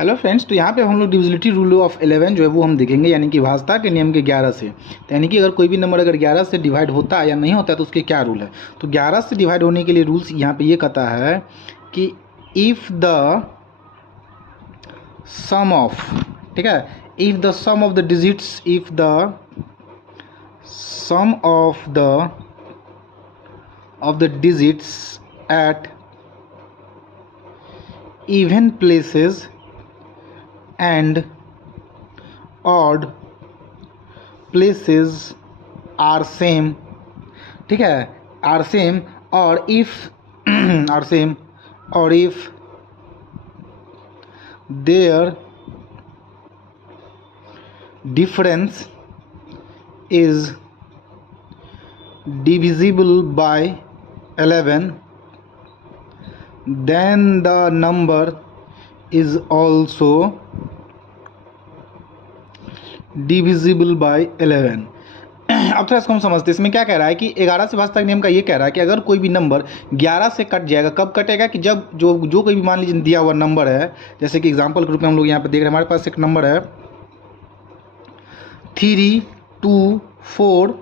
Hello friends, तो यहाँ पे हम लोग डिविजिबिलिटी रूल ऑफ 11 जो है वो हम देखेंगे, यानी कि भाजता के नियम के 11 से। तो यानी कि अगर कोई भी नंबर अगर 11 से डिवाइड होता है या नहीं होता है तो उसके क्या रूल है। तो 11 से डिवाइड होने के लिए रूल्स यहाँ पे ये कहता है कि इफ़ द सम ऑफ, ठीक है, if the sum of the digits, if the sum of the digits at even places and odd places are same, ठीक है, are same, और if are same, और if their difference is divisible by 11, then the number is also divisible by 11। अब थोड़ा इसको हम समझते हैं, इसमें क्या कह रहा है कि 11 से भाजता के नियम का ये कह रहा है कि अगर कोई भी नंबर 11 से कट जाएगा, कब कटेगा कि जब जो कोई भी मान लीजिए दिया हुआ नंबर है, जैसे कि एग्जांपल के रूप में हम लोग यहाँ पे देख रहे हैं, हमारे पास एक नंबर है 3 2 4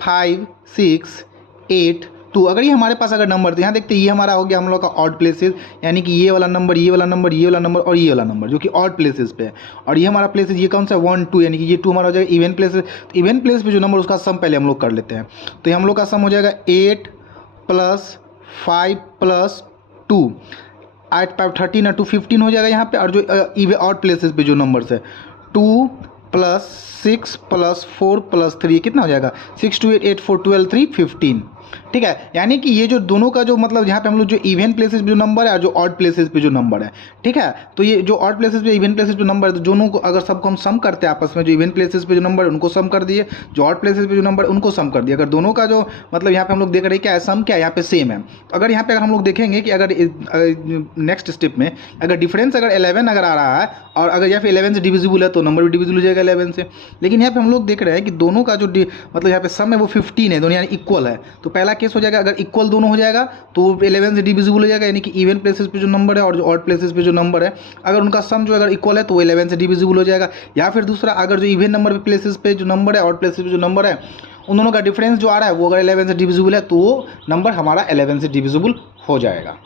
5 6 8 2। अगर ये हमारे पास अगर नंबर, तो यहाँ देखते हैं ये हमारा हो गया हम लोग का ऑड प्लेसेस, यानी कि ये वाला नंबर, ये वाला नंबर, ये वाला नंबर और ये वाला नंबर जो कि ऑड प्लेसेस पे है। और ये हमारा प्लेसेस ये कौन सा 1 2, यानी कि ये 2 हमारा हो जाएगा इवन प्लेसेस। तो इवन प्लेस पे जो नंबर उसका सम पहले हम लोग कर लेते हैं। तो ये हम लोग का सम हो जाएगा 8 + 5 + 2, 8 5 13 और 2 15 हो जाएगा यहाँ पे। और जो ऑड प्लेसेस पे जो नंबर्स है 2 + 6 + 4 + 3 कितना हो जाएगा 6 2 8 8 4 12 3 15, ठीक है। यानी कि ये जो दोनों का जो मतलब यहाँ पे हम लोग जो इवन प्लेसेस पे जो नंबर है और जो ऑड प्लेसेस पे जो नंबर है, ठीक है, तो ये जो ऑड प्लेसेस पे इवन प्लेसेस पे नंबर है, तो दोनों को अगर सबको हम सम करते हैं आपस में, जो इवन प्लेसेस पे जो नंबर है उनको सम कर दिए, जो ऑड प्लेसेस पे जो नंबर है उनको सम कर दिए। अगर दोनों का जो मतलब यहाँ पे हम लोग देख रहे हैं क्या है, सम क्या है यहाँ पे सेम है। तो अगर यहाँ पे अगर हम लोग देखेंगे कि अगर नेक्स्ट स्टेप में अगर डिफरेंस अगर 11 अगर आ रहा है और अगर यहाँ पे 11 से डिविजिबल है तो नंबर भी डिविजिबल हो जाएगा 11 से। लेकिन यहाँ पे हम लोग देख रहे हैं कि दोनों का जो मतलब यहाँ पे सम है वो 15 है, दोनों यानी इक्वल है। तो पहला केस हो जाएगा, अगर इक्वल दोनों हो जाएगा तो 11 से डिविजिबल हो जाएगा, यानी कि इवन प्लेसेस पे जो नंबर है और जो ऑड प्लेसेस पे जो नंबर है अगर उनका सम जो अगर इक्वल है तो वो 11 से डिविजिबल हो जाएगा। या फिर दूसरा, अगर जो इवन नंबर पे प्लेसेस पे जो नंबर है, ऑड प्लेसेस पे जो नंबर है, उन दोनों का डिफरेंस जो आ रहा है वो अगर 11 से डिविजिबल है तो वो नंबर हमारा 11 से डिविजिबल हो जाएगा।